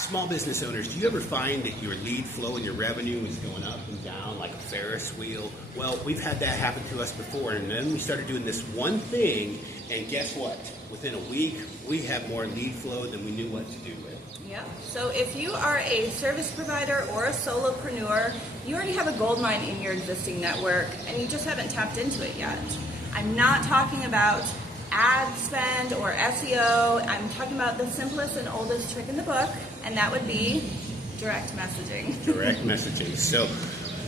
Small business owners, do you ever find that your lead flow and your revenue is going up and down like a Ferris wheel? Well, we've had that happen to us before, and then we started doing this one thing, and guess what? Within a week, we have more lead flow than we knew what to do with. Yeah, so if you are a service provider or a solopreneur, you already have a gold mine in your existing network, and you just haven't tapped into it yet. I'm not talking about ad spend or SEO. I'm talking about the simplest and oldest trick in the book, and that would be direct messaging. Direct messaging. So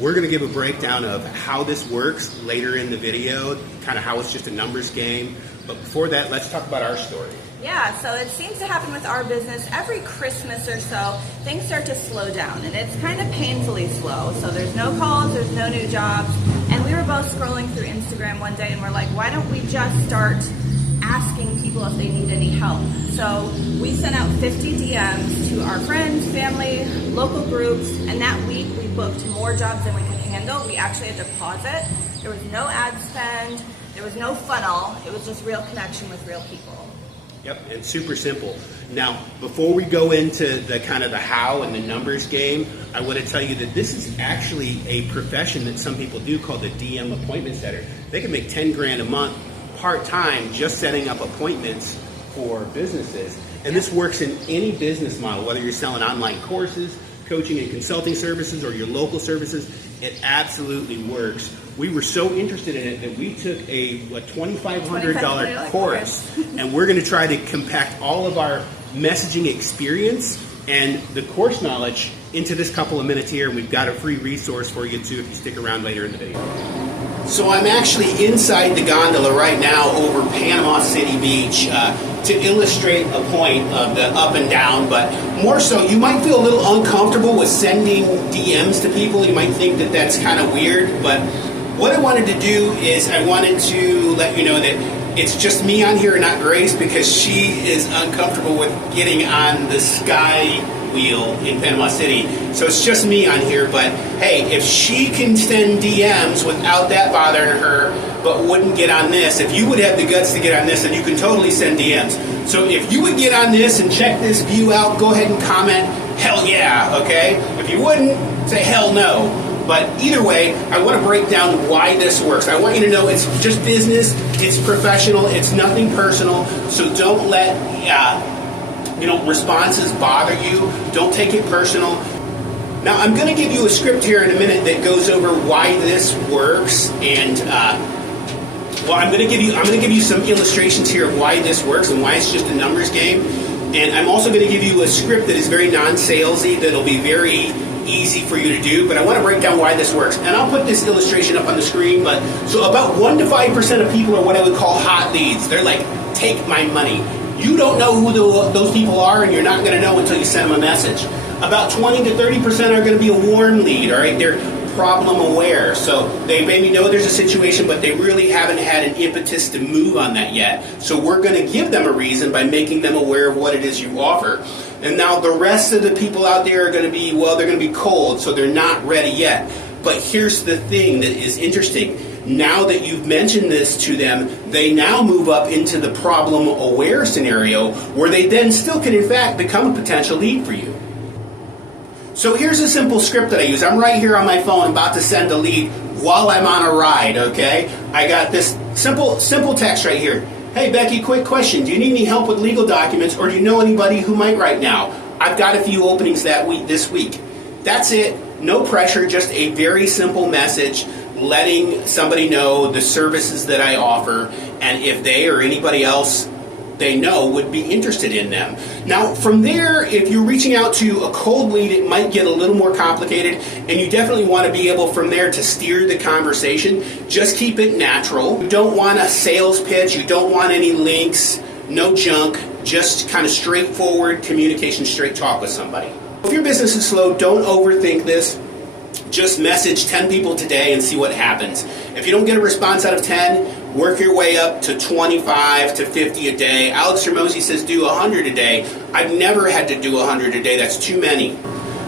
we're going to give a breakdown of how this works later in the video, kind of how it's just a numbers game. But before that, let's talk about our story. Yeah, so it seems to happen with our business. Every Christmas or so, things start to slow down, and it's kind of painfully slow. So there's no calls, there's no new jobs, and we were both scrolling through Instagram one day, and we're like, why don't we just start asking people if they need any help? So we sent out 50 DMs to our friends, family, local groups, and that week we booked more jobs than we could handle. We actually had to pause it. There was no ad spend, there was no funnel, it was just real connection with real people. Yep, and super simple. Now, before we go into the kind of the how and the numbers game, I want to tell you that this is actually a profession that some people do called the DM appointment setter. They can make 10 grand a month part-time just setting up appointments for businesses. And this works in any business model, whether you're selling online courses, coaching and consulting services, or your local services. It absolutely works. We were so interested in it that we took a $2,500 course, and we're going to try to compact all of our messaging experience and the course knowledge into this couple of minutes here, and we've got a free resource for you too if you stick around later in the video. So I'm actually inside the gondola right now over Panama City Beach to illustrate a point of the up and down, but more so you might feel a little uncomfortable with sending DMs to people. You might think that that's kind of weird, but what I wanted to do is I wanted to let you know that it's just me on here and not Grace, because she is uncomfortable with getting on the sky wheel in Panama City. So it's just me on here, but hey, if she can send DMs without that bothering her, but wouldn't get on this, if you would have the guts to get on this, then you can totally send DMs. So if you would get on this and check this view out, go ahead and comment, hell yeah, okay? If you wouldn't, say hell no. But either way, I want to break down why this works. I want you to know it's just business, it's professional, it's nothing personal, so don't let responses bother you. Don't take it personal. Now, I'm going to give you a script here in a minute that goes over why this works, and I'm going to give you some illustrations here of why this works and why it's just a numbers game. And I'm also going to give you a script that is very non-salesy, that'll be very easy for you to do, but I want to break down why this works. And I'll put this illustration up on the screen, but so about 1 to 5% of people are what I would call hot leads. They're like, take my money. You don't know who those people are, and you're not going to know until you send them a message. About 20 to 30% are going to be a warm lead, all right? They're problem aware, so they maybe know there's a situation, but they really haven't had an impetus to move on that yet. So we're going to give them a reason by making them aware of what it is you offer. And now the rest of the people out there are going to be, well, they're going to be cold, so they're not ready yet. But here's the thing that is interesting. Now that you've mentioned this to them, they now move up into the problem aware scenario where they then still can in fact become a potential lead for you. So here's a simple script that I use. I'm right here on my phone about to send a lead while I'm on a ride, okay? I got this simple text right here. Hey Becky, quick question. Do you need any help with legal documents, or do you know anybody who might right now? I've got a few openings this week. That's it. No pressure, just a very simple message letting somebody know the services that I offer, and if they or anybody else they know would be interested in them. Now, from there, if you're reaching out to a cold lead, it might get a little more complicated, and you definitely want to be able from there to steer the conversation. Just keep it natural. You don't want a sales pitch. You don't want any links, no junk, just kind of straightforward communication, straight talk with somebody. If your business is slow, don't overthink this. Just message 10 people today and see what happens. If you don't get a response out of 10, work your way up to 25 to 50 a day. Alex Hermosi says do 100 a day. I've never had to do 100 a day. That's too many.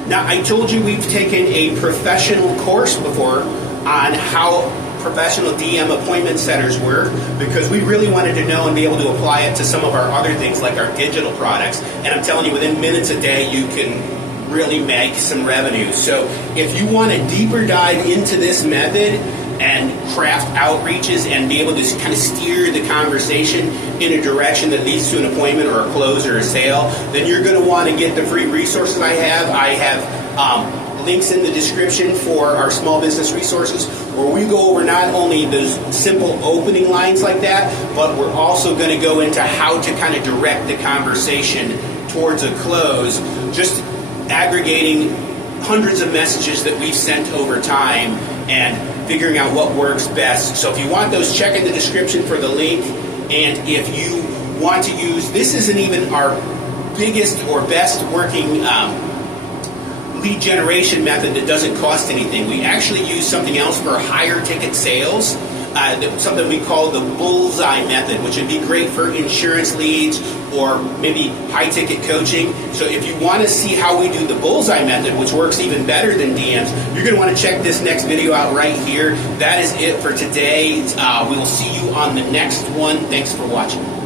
Now, I told you we've taken a professional course before on how professional DM appointment setters work, because we really wanted to know and be able to apply it to some of our other things like our digital products. And I'm telling you, within minutes a day, you can really make some revenue. So if you want a deeper dive into this method and craft outreaches and be able to kind of steer the conversation in a direction that leads to an appointment or a close or a sale, then you're going to want to get the free resources I have. I have links in the description for our small business resources, where we go over not only those simple opening lines like that, but we're also going to go into how to kind of direct the conversation towards a close, just aggregating hundreds of messages that we've sent over time and figuring out what works best. So if you want those, check in the description for the link. And if you want to use, this isn't even our biggest or best working lead generation method that doesn't cost anything. We actually use something else for higher ticket sales, something we call the bullseye method, which would be great for insurance leads or maybe high ticket coaching. So if you want to see how we do the bullseye method, which works even better than DMs, you're going to want to check this next video out right here. That is it for today. We will see you on the next one. Thanks for watching.